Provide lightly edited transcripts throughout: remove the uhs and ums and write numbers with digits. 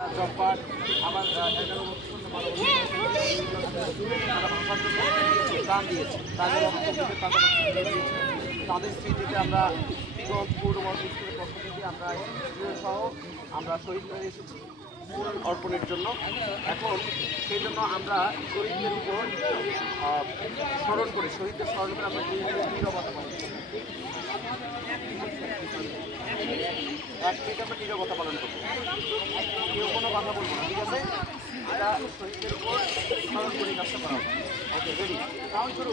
জব্বার আবার 11 বছর ভাষার জন্য প্রাণ দিয়েছে, তাদের স্মৃতিতে আমরা বিগত পূর্ব স্কুলের পক্ষ থেকে আমরা সহ আমরা শহীদ হয়ে এসেছি অর্পণের জন্য। এখন সেই জন্য আমরা শহীদদের উপর স্মরণ করে, শহীদদের স্মরণ করে আমরা নীরবতা পালন করি। 1 মিনিট আমরা নীরবতা পালন করবো, কেউ কোনো কথা বলবো না, ঠিক আছে? এটা শহীদদের উপর স্মরণ করে কাজটা করা হবে। ওকে, রেডি, কাউন্ট শুরু।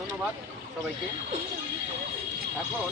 ধন্যবাদ সবাইকে। এখন